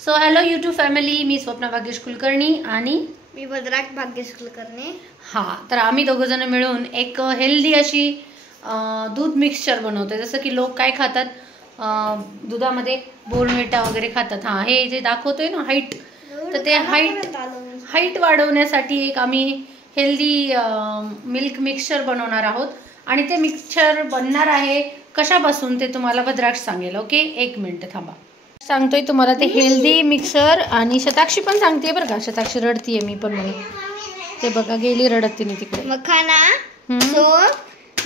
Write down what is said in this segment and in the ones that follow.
So hello YouTube family, मी स्वप्ना भाग्येश कुलकर्णी आणि मी भद्राक भाग्येश कुलकर्णी. तर आम्ही दोघंजण मिळून एक हेल्दी अशी दूध मिक्सचर बनवतोय. जसं की लोक काय खातात, दुधामध्ये बोर्नव्हिटा वगैरे खातात. हे जे दाखवतोय ना हाईट, तर ते हाईट वाढवण्यासाठी एक आम्ही हेल्दी मिल्क मिक्सचर बनवणार आहोत. आणि ते मिक्सचर बनणार आहे कशापासून ते तुम्हाला भद्राक्ष सांगेल. ओके, 1 मिनिट थांबा, सांगतोय तुम्हाला ते हेल्दी मिक्सर. आणि शताक्षी पण सांगते बरं का, शताक्षी रडतीये, मी पण म्हणून ते बघा गेली रडत तिने तिकडे. मखाना, सोप,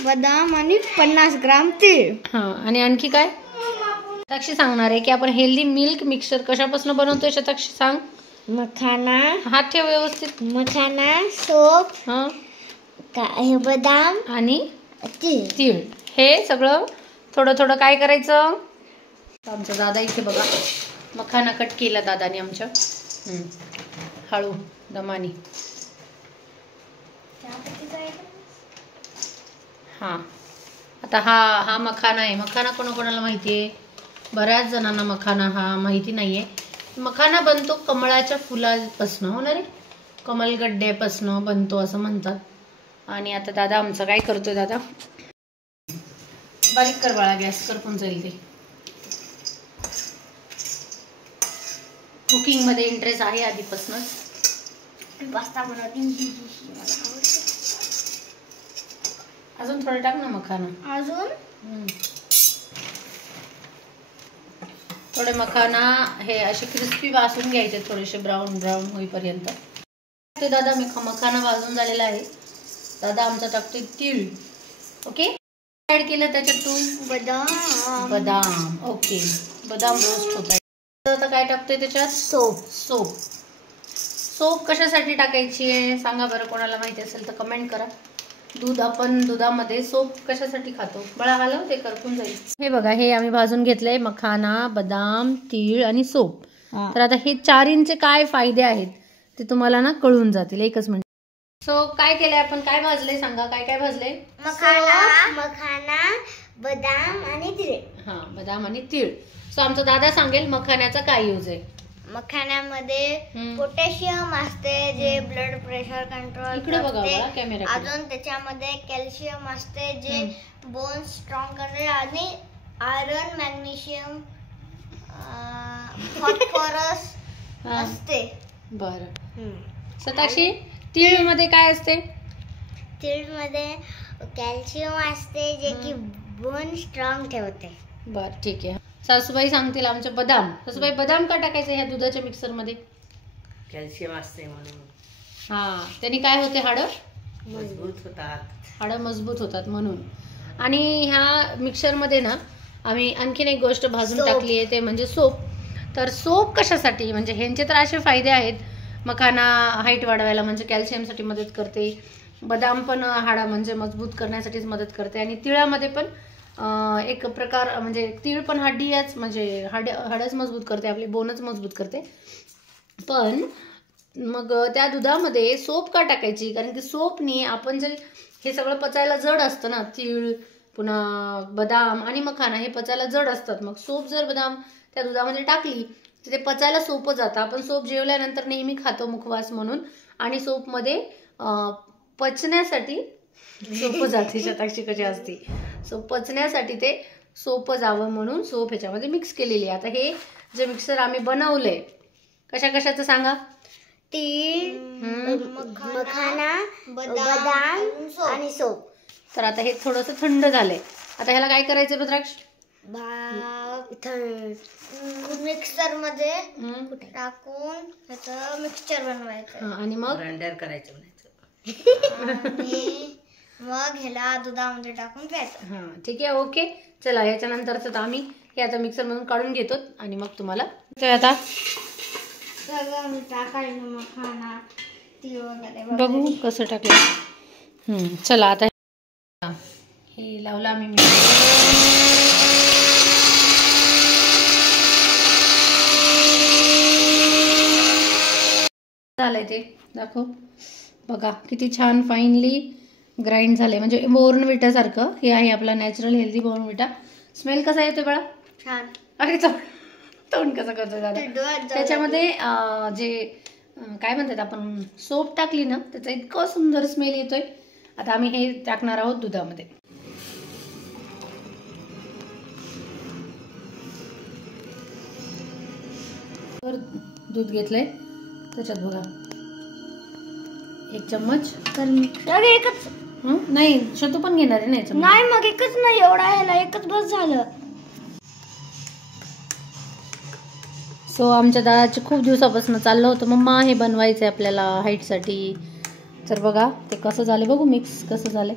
बदाम आणि 50 ग्राम तीळ. आणि आणखी काय शताक्षी सांगणार आहे की आपण हेल्दी मिल्क मिक्सचर कशापासून बनवतोय. शताक्षी सांग. मखाना, हात ठेव व्यवस्थित. मखाना, सोप, बदाम आणि तीळ. हे सगळं थोडं थोडं काय करायचं. आमचा दादा इथे बघा मखाना कट केला दादाने आमच्या, हळू दमानी. आता हा मखाना आहे. मखाना कोणाकोणाला माहिती आहे, बऱ्याच जणांना मखाना हा माहिती नाहीये. मखाना बनतो कमळाच्या फुलापासून, हो ना रे, कमलगड्ड्यापासून बनतो असं म्हणतात. आणि आता दादा आमचं काय करतोय, दादा बारीक कर बाळा, गॅस करपून जाईल. ते कुकिंग मध्ये इंटरेस्ट आहे आधीपासूनच. पास्ता बनवते. अजून थोडं टाक ना मखाना. अजून थोडे मखाना हे असे क्रिस्पी भाजून घ्यायचे, थोडेसे ब्राऊन ब्राऊन होईपर्यंत. ते दादा मी मखाना भाजून झालेला आहे. दादा आमचा टाकतोय तीळ. ओके, ऍड केलं त्याच्यात तू बदाम. ओके, बदाम रोस्ट होत आहे. आता काय टाकतोय त्याच्यात, सोप कशासाठी टाकायची आहे सांगा बरं, कोणाला माहिती असेल तर कमेंट करा. आपण दुधामध्ये सोप कशासाठी खातो बळा, घालव ते करपून जाईल. हे बघा, हे आम्ही भाजून घेतलंय, मखाना, बदाम, तीळ आणि सोप. तर आता हे चारींचे काय फायदे आहेत ते तुम्हाला ना कळून जातील एकच मिनिट. सो काय केलंय आपण, काय भाजलंय सांगा, काय काय भाजलंय. मखाना, बदाम आणि तीळ. बदाम आणि तीळ. सो आमचा दादा सांगेल मखाण्याचा काय यूज आहे. मखाण्यामध्ये पोटॅशियम असते जे ब्लड प्रेशर कंट्रोल करते. अजून त्याच्यामध्ये कॅल्शियम असते जे बोन्स स्ट्रॉंग करते. आणि आयरन, मॅग्नेशियम, फॉस्फरस असते. बरं शताक्षी, तीळ मध्ये काय असते. तीळ मध्ये कॅल्शियम असते जे की बोन स्ट्रॉंग ठेवते. बरं ठीक आहे. सासूबाई सांगतील आमच्या बदाम. सासूबाई, बदाम का टाकायचं ह्या दुधाच्या मिक्सर मध्ये. कॅल्शियम असते म्हणून. त्यांनी काय होते, हाडं मजबूत होतात म्हणून. आणि ह्या मिक्सर मध्ये ना आम्ही आणखीन एक गोष्ट भाजून टाकली आहे, ते म्हणजे सोप. तर सोप कशासाठी, म्हणजे ह्यांचे तर असे फायदे आहेत. मखाना हाईट वाढवायला म्हणजे कॅल्शियमसाठी मदत करते. बदाम पण हाडं म्हणजे मजबूत करण्यासाठीच मदत करते. आणि तिळामध्ये पण एक प्रकार म्हणजे तीळ पण हड्डीच म्हणजे हाडच मजबूत करते, आपले बोनच मजबूत करते. पण मग त्या दुधामध्ये सोप का टाकायची, कारण की सोपनी आपण जे हे सगळं पचायला जड असतं ना, तीळ पुन्हा बदाम आणि मखाना हे पचायला जड असतात. मग सोप जर बदाम त्या दुधामध्ये टाकली तर ते पचायला सोपं जातं. आपण सोप जेवल्यानंतर नेहमी खातो मुखवास म्हणून, आणि सोपमध्ये पचण्यासाठी सोपं जाते. शताक्षी कशी असते, सो पचण्यासाठी ते सोपं जावं म्हणून सोप ह्याच्यामध्ये मिक्स केलेली आहे. आता हे जे मिक्सर आम्ही बनवलंय कशा कशाचं सांगा. तीळ, मखाना, बदाम आणि सोप. तर आता हे थोडंसं थंड झालंय. आता ह्याला काय करायचं भद्राक्ष, मिक्सर मध्ये टाकून त्याचं मिक्सचर बनवायचं. आणि मग ग्राइंडर करायचं मग ह्याला दुधामध्ये टाकून प्यायचं. ठीक आहे. ओके, चला याच्यानंतरच आम्ही हे आता मिक्सर मधून काढून घेतो आणि मग तुम्हाला आता सगळं टाकायचं, मखाना, तीळ वगैरे बघू कसं टाकलं. चला आता हे लावलं आम्ही. झालंय ते दाखव, बघा किती छान फाईनली ग्राइंड झाले. म्हणजे बोर्नव्हिटा सारखं हे आहे आपला नॅचरल हेल्दी बोर्नव्हिटा. स्मेल कसा येतो बाळा, छान. अरे तोंड कसं करतो दादा. त्याच्यामध्ये जे काय म्हणतात आपण सोप टाकली ना त्याचा इतकं सुंदर स्मेल येतोय. आता आम्ही हे टाकणार आहोत दुधामध्ये. दूध घेतलंय त्याच्यात बघा 1 चम्मच. तर एकच नाही शतू पण घेणार आहे नाही. नाही मग एकच नाही एवढा ह्याला एकच बस झालं. सो आमच्या दादाचे खूप दिवसापासून चाललं होतं मम्मा हे बनवायचं आहे आपल्याला हाईटसाठी. तर बघा ते कसं झालं बघू मिक्स कसं झालं.